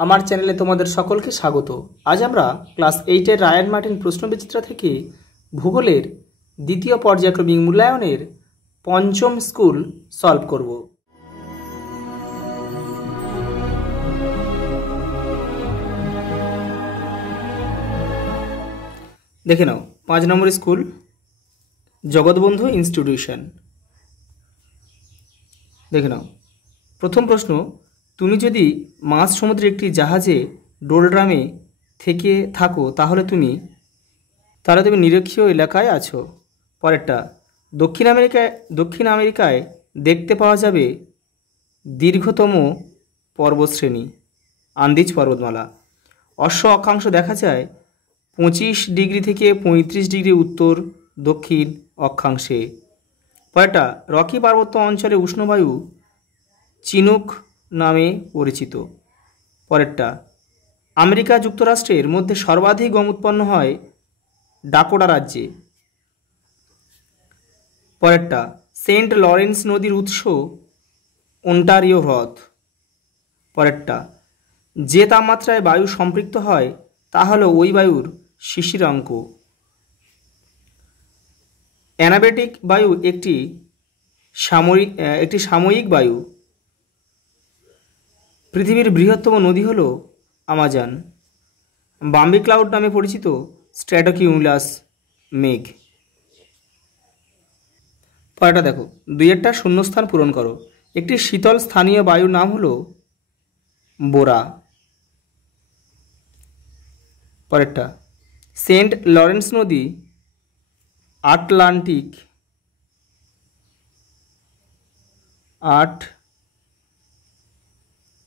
আমার চ্যানেলে তোমাদের সকলকে স্বাগত। আজ আমরা ক্লাস 8-এর রায়ান মার্টিন প্রশ্নবিচিত্রা থেকে ভূগোলের দ্বিতীয় পর্যায়ক্রমিক মূল্যায়নের পঞ্চম স্কুল সলভ করব। দেখে নাও 5 নম্বর স্কুল জগৎবন্ধু ইনস্টিটিউশন। দেখে নাও প্রথম প্রশ্ন, তুমি যদি মাঝ সমুদ্রে একটি জাহাজে ডোলড্রামে থেকে থাকো তাহলে তুমি নিরক্ষীয় এলাকায় আছো। পরেরটা, দক্ষিণ আমেরিকায় দেখতে পাওয়া যাবে দীর্ঘতম পর্বতশ্রেণী আন্দিজ পর্বতমালা। অশ্ব অক্ষাংশ দেখা যায় 25 ডিগ্রি থেকে 35 ডিগ্রি উত্তর দক্ষিণ অক্ষাংশে। পরেরটা, রকি পার্বত্য অঞ্চলে উষ্ণবায়ু চিনুক নামে পরিচিত। পরেরটা, আমেরিকা যুক্তরাষ্ট্রের মধ্যে সর্বাধিক গম উৎপন্ন হয় ডাকোটা রাজ্যে। পরেরটা, সেন্ট লরেন্স নদীর উৎস অন্টারিও হ্রদ। পরেরটা, যে তাপমাত্রায় বায়ু সম্পৃক্ত হয় তা হলো ওই বায়ুর শিশিরাঙ্ক। অ্যানাবেটিক বায়ু একটি সাময়িক বায়ু। পৃথিবীর বৃহত্তম নদী হল আমাজন। বাম্বি ক্লাউড নামে পরিচিত স্ট্র্যাটোকিউমুলাস মেঘ। পরেরটা দেখো, 2-এরটা শূন্যস্থান পূরণ করো। একটি শীতল স্থানীয় বায়ুর নাম হলো বোরা। পরেরটা, সেন্ট লরেন্স নদী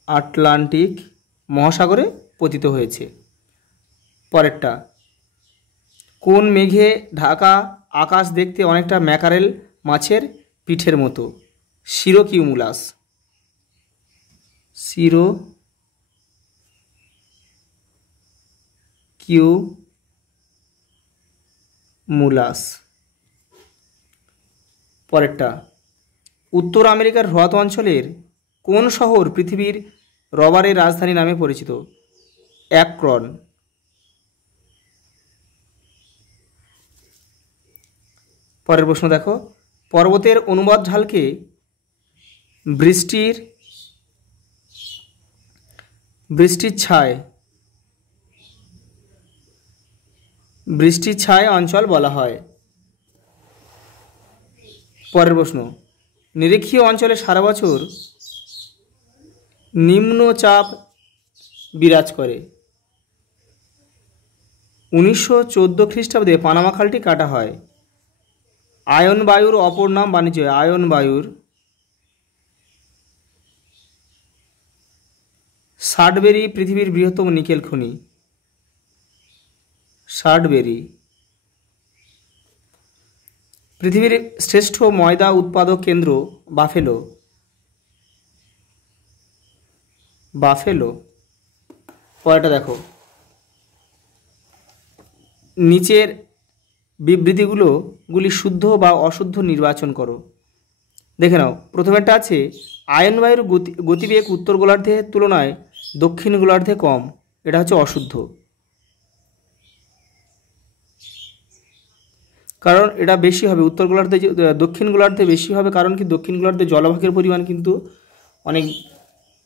আটলান্টিক মহাসাগরে পতিত হয়েছে। পরেরটা, কোন মেঘে ঢাকা আকাশ দেখতে অনেকটা ম্যাকারেল মাছের পিঠের মতো? সিরোকিউমুলাস। পরেরটা, উত্তর আমেরিকার হ্রদ অঞ্চলের কোন শহর পৃথিবীর রবারের রাজধানী নামে পরিচিত? অ্যাক্রন। পরের প্রশ্ন দেখো, পর্বতের অনুবাদ ঢালকে বৃষ্টির ছায় অঞ্চল বলা হয়। পরের প্রশ্ন, নিরক্ষীয় অঞ্চলে সারা বছর নিম্নচাপ বিরাজ করে। 1914 খ্রিস্টাব্দে পানামা খালটি কাটা হয়। আয়ন বায়ুর অপর নাম বাণিজ্য। আয়ন বায়ুর। সাডবেরি পৃথিবীর বৃহত্তম নিকেল খনি। সাডবেরি। পৃথিবীর শ্রেষ্ঠ ময়দা উৎপাদক কেন্দ্র বাফেলো। পরেরটা দেখো, নিচের বিবৃতিগুলি শুদ্ধ বা অশুদ্ধ নির্বাচন করো। দেখে নাও, প্রথমেরটা আছে আয়ন বায়ুর গতিবেগ উত্তর গোলার্ধের তুলনায় দক্ষিণ গোলার্ধে কম। এটা হচ্ছে অশুদ্ধ, কারণ এটা বেশি হবে উত্তর গোলার্ধে, দক্ষিণ গোলার্ধে বেশি হবে। কারণ কি, দক্ষিণ গোলার্ধে জলভাগের পরিমাণ কিন্তু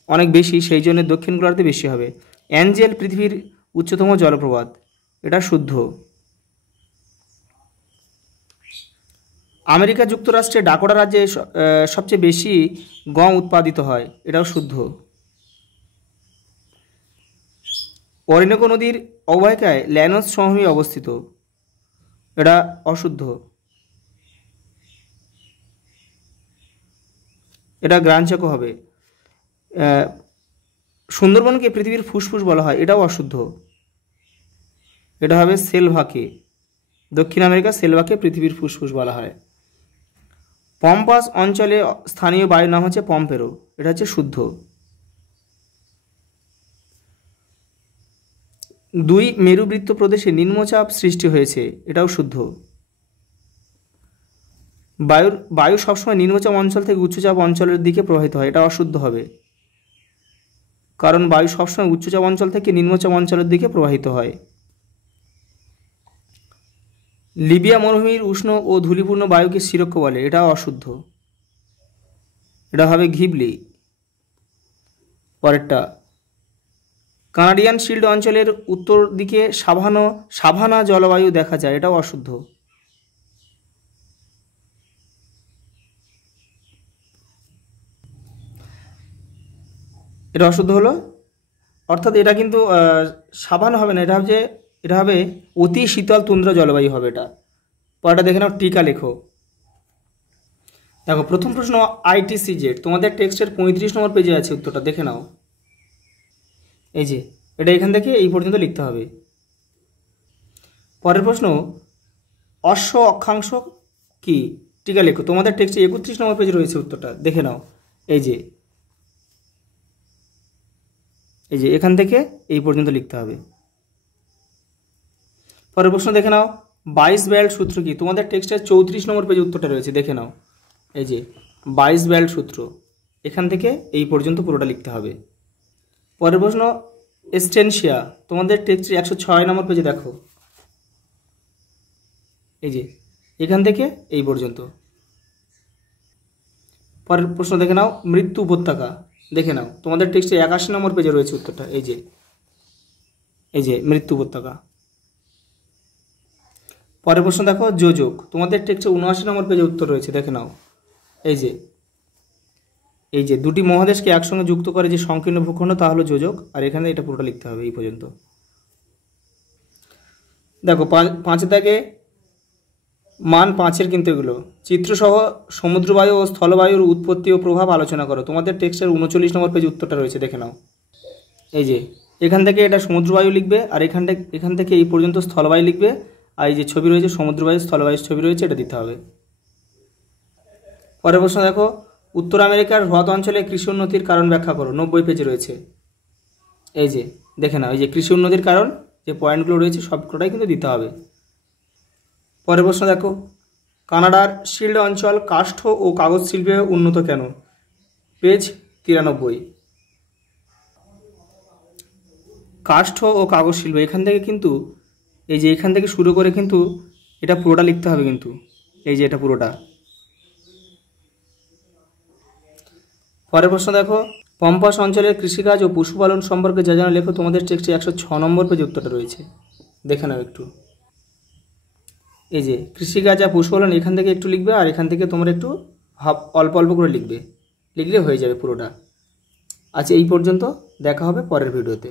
অনেক বেশি, সেই জন্য দক্ষিণ গোলার্ধে বেশি হবে। অ্যাঞ্জেল পৃথিবীর উচ্চতম জলপ্রপাত। এটা শুদ্ধ। আমেরিকা যুক্তরাষ্ট্রে ডাকোটা রাজ্যে সবচেয়ে বেশি গম উৎপাদিত হয়। এটাও শুদ্ধ। অরিনোকো নদীর অববাহিকায় ল্যানোস সমভূমি অবস্থিত। এটা অশুদ্ধ। এটা গ্রাহ্যযোগ্য হবে। সুন্দরবনকে পৃথিবীর ফুসফুস বলা হয়। এটাও অশুদ্ধ। এটা হবে সেলভাকে। দক্ষিণ আমেরিকা সেলভাকে পৃথিবীর ফুসফুস বলা হয়। পম্পাস অঞ্চলে স্থানীয় বায়ুর নাম হচ্ছে পম্পেরো। এটা হচ্ছে শুদ্ধ। 2 মেরুবৃত্ত প্রদেশে নিম্নচাপ সৃষ্টি হয়েছে। এটাও শুদ্ধ। বায়ু সবসময় নিম্নচাপ অঞ্চল থেকে উচ্চচাপ অঞ্চলের দিকে প্রবাহিত হয়। এটা অশুদ্ধ হবে। কারণ বায়ু সবসময় উচ্চচাপ অঞ্চল থেকে নিম্নচাপ অঞ্চলের দিকে প্রবাহিত হয়। লিবিয়া মরুভূমির উষ্ণ ও ধূলিপূর্ণ বায়ুকে সিরক্ষ বলে, এটা অশুদ্ধ, এটা হবে ঘিবলি। পরেরটা, কানাডিয়ান শিল্ড অঞ্চলের উত্তর দিকে সাভানা জলবায়ু দেখা যায়, এটাও অশুদ্ধ। এটা অশুদ্ধ হলো, অর্থাৎ এটা কিন্তু সাভানা হবে না, এটা হবে অতি শীতল তুন্দ্রা জলবায়ু হবে এটা। পরেরটা দেখে নাও, টিকা লেখো। দেখো প্রথম প্রশ্ন ITCZ, তোমাদের টেক্সটের 35 নম্বর পেজে আছে, উত্তরটা দেখে নাও। এই যে এটা এখান থেকে এই পর্যন্ত লিখতে হবে। পরের প্রশ্ন, অশ্ব অক্ষাংশ কি, টিকা লেখো। তোমাদের টেক্সটে 31 নম্বর পেজে রয়েছে, উত্তরটা দেখে নাও। এই যে এখান থেকে এই পর্যন্ত লিখতে হবে। পরের প্রশ্ন দেখে নাও, 22 বেল্ট সূত্র কি, তোমাদের টেক্সটের 34 নম্বর পেজে উত্তরটা রয়েছে, দেখে নাও। এই যে 22 বেল্ট সূত্র, এখান থেকে এই পর্যন্ত পুরোটা লিখতে হবে। পরের প্রশ্ন, এস্টেনশিয়া, তোমাদের টেক্সটের 106 নম্বর পেজে দেখো। এই যে এখান থেকে এই পর্যন্ত। পরের প্রশ্ন দেখে নাও, মৃত্যু উপত্যকা, দেখে নাও। তোমাদের টেক্সটে 81 নম্বর পেজে রয়েছে উত্তরটা। এই যে মৃত্যু উপত্যকা। পরের প্রশ্ন দেখো, যোজক, তোমাদের টেক্সটে 79 নম্বর পেজে উত্তর রয়েছে, দেখে নাও। এই যে দুটি মহাদেশকে একসঙ্গে যুক্ত করে যে সংকীর্ণ ভূখণ্ড, তা হলো যোজক। আর এখানে এটা পুরোটা লিখতে হবে এই পর্যন্ত। দেখো 5 দাগে মান 5-এর কিন্তু এগুলো, চিত্রসহ সমুদ্রবায়ু ও স্থলবায়ুর উৎপত্তি ও প্রভাব আলোচনা করো। তোমাদের টেক্সটের 39 নম্বর পেজে উত্তরটা রয়েছে, দেখে নাও। এই যে এখান থেকে এটা সমুদ্রবায়ু লিখবে, আর এখান থেকে এই পর্যন্ত স্থলবায়ু লিখবে, আর এই যে ছবি রয়েছে সমুদ্রবায়ু স্থলবায়ুর ছবি রয়েছে, এটা দিতে হবে। পরের প্রশ্ন দেখো, উত্তর আমেরিকার হ্রদ অঞ্চলে কৃষি উন্নতির কারণ ব্যাখ্যা করো, 90 পেজে রয়েছে। এই যে দেখে নাও, এই যে কৃষি উন্নতির কারণ যে পয়েন্টগুলো রয়েছে সবকটাই কিন্তু দিতে হবে। পরের প্রশ্ন দেখো, কানাডার শিল্ড অঞ্চল কাষ্ঠ ও কাগজ শিল্পে উন্নত কেন, পেজ 93। কাষ্ঠ ও কাগজ শিল্প, এখান থেকে কিন্তু এই যে এখান থেকে শুরু করে কিন্তু এটা পুরোটা লিখতে হবে কিন্তু, এই যে এটা পুরোটা। পরের প্রশ্ন দেখো, পম্পাস অঞ্চলের কৃষিকাজ ও পশুপালন সম্পর্কে যা জানা লেখো। তোমাদের টেক্সটে 106 নম্বর পেজে উত্তরটা রয়েছে, দেখে নাও একটু। এই যে কৃষিকাজ আর পশুপালন, এখান থেকে একটু লিখবে, আর এখান থেকে তোমরা একটু অল্প অল্প করে লিখলে হয়ে যাবে পুরোটা। আচ্ছা এই পর্যন্ত, দেখা হবে পরের ভিডিওতে।